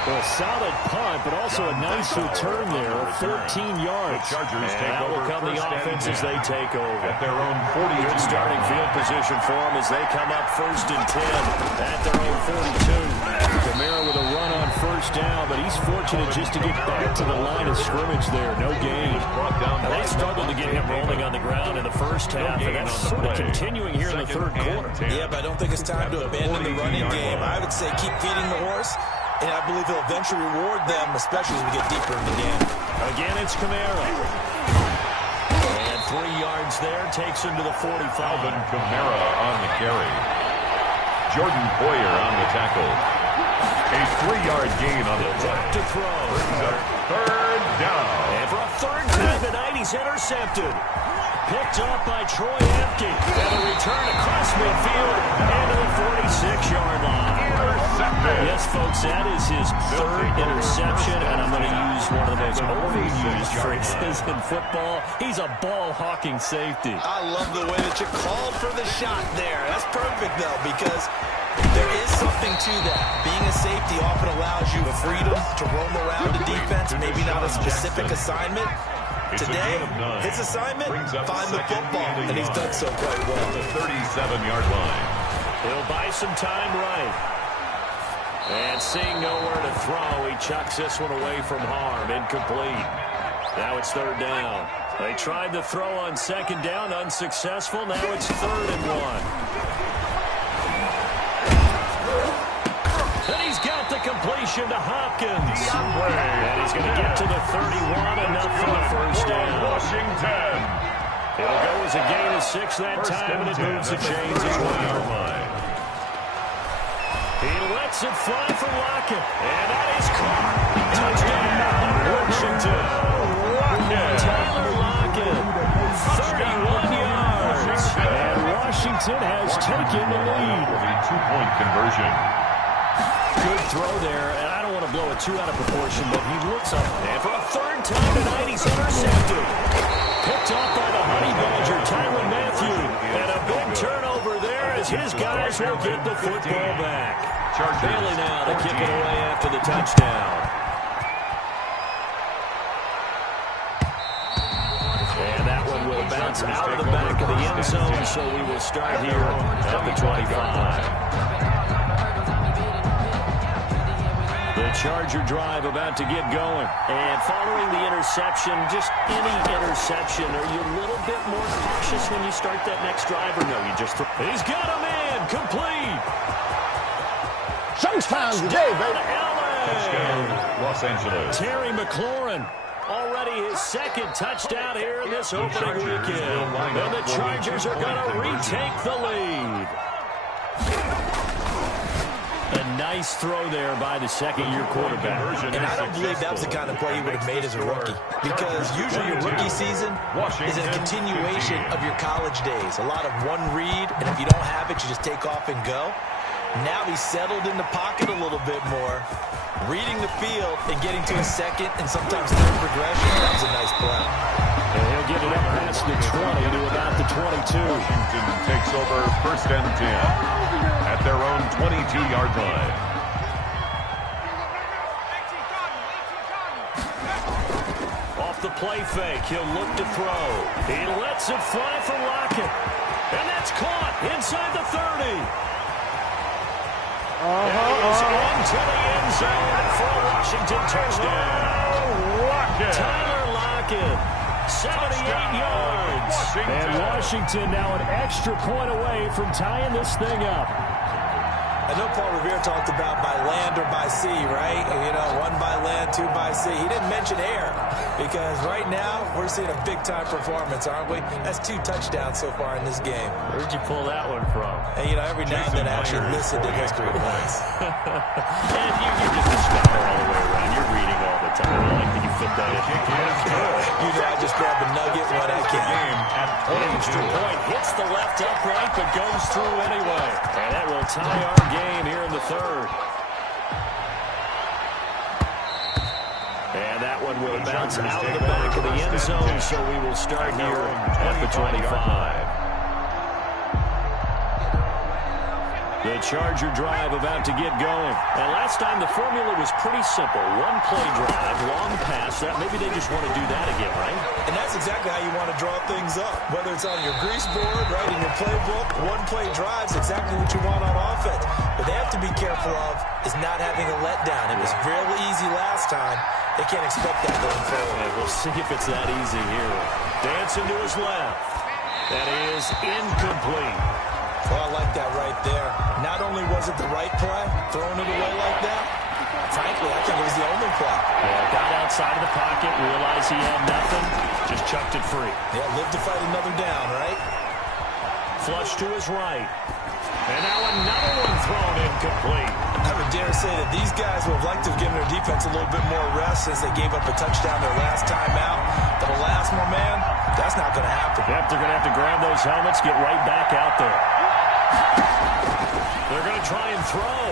A solid punt, but also a nice return there of 14 yards. The Chargers and take that will over come the offense as they take over. At their own 40. Good starting field position for them as they come up 1st and 10 at their own 42. Kamara with a run on 1st down, but he's fortunate just to get back to the line of scrimmage there. No gain. Now, they struggled to get him rolling on the ground in the first half, and that's sort of continuing here in the 3rd quarter. Yeah, but I don't think it's time to abandon the running game. I would say keep feeding the horse, and I believe he'll eventually reward them, especially as we get deeper in the game. Again, it's Kamara. And 3 yards there, takes him to the 45. Alvin Kamara on the carry. Jordan Poyer on the tackle. A 3-yard gain on the play. To throw. 3rd down. And for a 3rd time tonight, he's intercepted. Picked up by Troy Apke. And a return across midfield into the 46-yard line. Intercepted. Yes, folks, that is his 3rd interception, and I'm going to use one of the most overused phrases in football. He's a ball-hawking safety. I love the way that you called for the shot there. That's perfect, though, because there is something to that. Being a safety often allows you the freedom to roam around the defense, maybe not a specific assignment. Today, his assignment, find the football, and he's done so quite well. The 37-yard line. He'll buy some time right. And seeing nowhere to throw, he chucks this one away from harm. Incomplete. Now it's 3rd down. They tried to throw on 2nd down, unsuccessful. Now it's 3rd and 1. And he's got the completion to Hopkins. And he's going to get to the 31, enough for the 1st down. Washington. It'll go as a gain of 6 that time, and it moves the chains as well. He lets it fly for Lockett, and that is caught. Touchdown, Washington. Tyler Lockett, 31 yards. And Washington has taken the lead. The 2-point conversion. Good throw there, and I don't want to blow it too out of proportion, but he looks up. And for a 3rd time tonight, he's intercepted. Picked off by the Honey Badger, Tyrann Mathieu. And a big turnover there as his guys will get the football back. Bailey now to kick it away after the touchdown. And that one will bounce out of the back of the end zone, so we will start here at the 25. The Charger drive about to get going. And following the interception, just any interception, are you a little bit more cautious when you start that next drive, or no, you just throw? He's got a man, complete. Showtime today, baby. Touchdown, Los Angeles. Terry McLaurin, already his 2nd touchdown here in this opening weekend. And the Chargers are going to retake the lead. A nice throw there by the 2nd-year quarterback. And I don't believe that was the kind of play he would have made as a rookie. Because usually your rookie season is a continuation of your college days. A lot of one read, and if you don't have it, you just take off and go. Now he's settled in the pocket a little bit more, reading the field and getting to his 2nd and sometimes 3rd progression. That was a nice play. And he'll get it up past the 20 to about the 22. Washington takes over 1st and 10 at their own 22-yard line. Off the play fake. He'll look to throw. He lets it fly for Lockett. And that's caught inside the 30. And he's into the end zone for a Washington touchdown. Tyler Lockett, 78 yards. And Washington now an extra point away from tying this thing up. I know Paul Revere talked about by land or by sea, right? You know, one by land, two by sea. He didn't mention air because right now we're seeing a big-time performance, aren't we? That's 2 touchdowns so far in this game. Where'd you pull that one from? And, you know, every now and then I actually listen to history points. And you're just a scholar all the way around. You're reading all the time. I like that you fit that in. You know, I just grab a nugget when I can. Extra point hits the left upright but goes through anyway. And that will tie our game here in the 3rd. And that one will bounce out of the back of the end zone, so we will start here at the 25. The Charger drive about to get going. And last time the formula was pretty simple. 1 play drive, long pass. That maybe they just want to do that again, right? And that's exactly how you want to draw things up. Whether it's on your grease board, right, in your playbook, 1 play drive's exactly what you want on offense. But they have to be careful of is not having a letdown. It was fairly easy last time. They can't expect that going forward. And we'll see if it's that easy here. Dancing to his left. That is incomplete. Well, I like that right there. Not only was it the right play, throwing it away like that, frankly, I think it was the only play. Yeah, got outside of the pocket, realized he had nothing, just chucked it free. Yeah, live to fight another down, right? Flush to his right. And now another one thrown incomplete. I would dare say that these guys would have liked to have given their defense a little bit more rest since they gave up a touchdown their last time out. But the last one, man, that's not going to happen. Yep, they're going to have to grab those helmets, get right back out there. They're going to try and throw.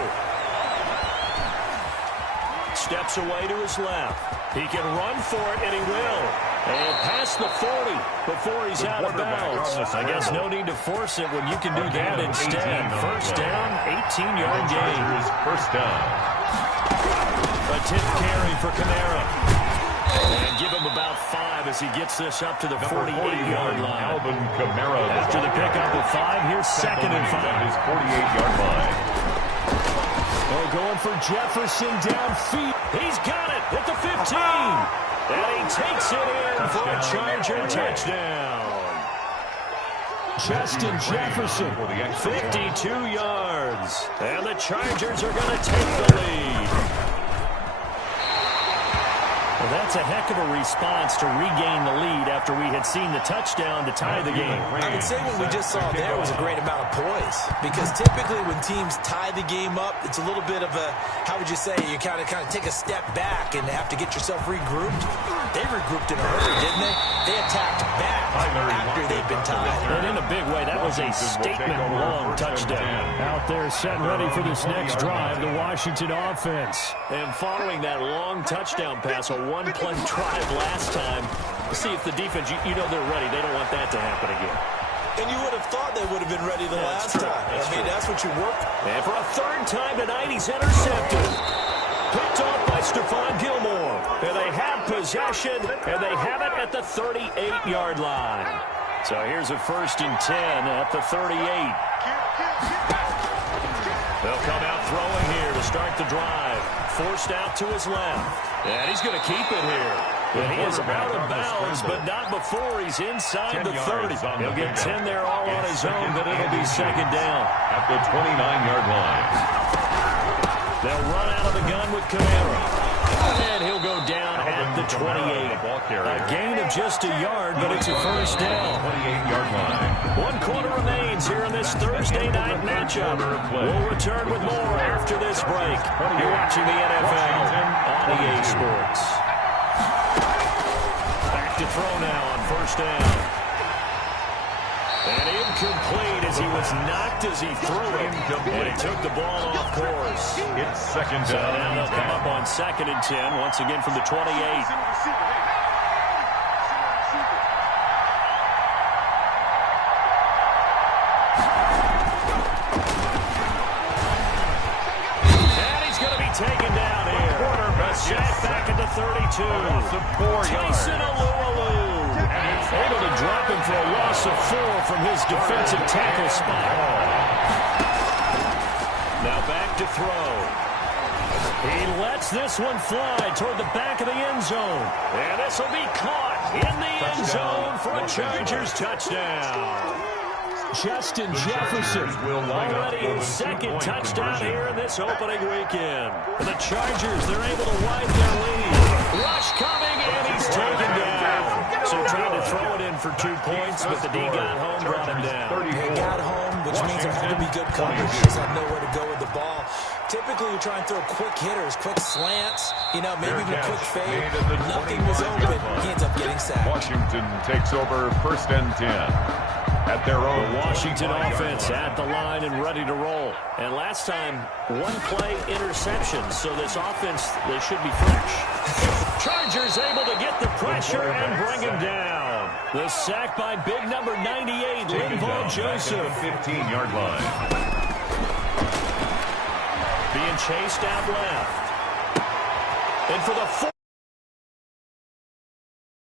Steps away to his left. He can run for it, and he will. And past the 40 before he's out of bounds. I guess no need to force it when you can do that instead. First down, 18-yard gain. First down. A tip carry for Kamara. And give him about 5 as he gets this up to the 48-yard line. Alvin Kamara. After the pickup of 5, here's 2nd and 5. His 48-yard line. Oh, going for Jefferson downfield. He's got it at the 15. And he takes it in for a Charger touchdown. Justin Jefferson, 52 yards. And the Chargers are going to take the lead. Well, that's a heck of a response to regain the lead after we had seen the touchdown to tie the game. I would say what we just saw there was a great amount of poise. Because typically when teams tie the game up, it's a little bit of a, how would you say, you kind of take a step back and have to get yourself regrouped. They regrouped in a hurry, didn't they? They attacked back after they'd been tied. And in a big way, that was a statement-long touchdown. Out there set ready for this next drive, the Washington offense. And following that long touchdown pass, a one-play drive last time. See if the defense, you know they're ready. They don't want that to happen again. And you would have thought they would have been ready the last time. That's what you work. And for a 3rd time tonight, he's intercepted. Picked off by Stephon Gilmore. And they have possession, and they have it at the 38-yard line. So here's a 1st and 10 at the 38. They'll come out throwing here to start the drive. Forced out to his left. And he's going to keep it here. And he is out of bounds, but not before he's inside the 30. He'll get 10 there all on his own, but it'll be 2nd down. At the 29-yard line. They'll run out of the gun with Kamara. And he'll go down at the 28. A gain of just a yard, but it's a 1st down. 28-yard line. 1 quarter remains here in this Thursday night matchup. We'll return with more after this break. You're watching the NFL on EA Sports. Back to throw now on 1st down. And incomplete as he was knocked as he threw it. And he took the ball off course. It's 2nd down. So now they'll come up on 2nd and 10, once again from the 28. And he's going to be taken down here. A set back at the 32. Tyson Alualu. Able to drop him for a loss of 4 from his defensive tackle spot. Now back to throw. He lets this one fly toward the back of the end zone. And this will be caught in the end zone for a Chargers touchdown. Justin Jefferson already his second touchdown here in this opening weekend. The Chargers, they're able to widen their lead. Rush coming, and he's taken down. So trying to throw it in for 2 points, but the D got home, brought him down. He got home, which means there had to be good coverage. He just had nowhere to go with the ball. Typically, we try and throw quick hitters, quick slants, maybe even a quick fade. Nothing was open. He ends up getting sacked. Washington takes over 1st and 10. At their own Washington offense at the line and ready to roll. And last time, 1-play interception. So this offense, they should be fresh. Chargers able to get the pressure and bring him down. The sack by big number 98, Linval Joseph. 15-yard line. Being chased out left. And for the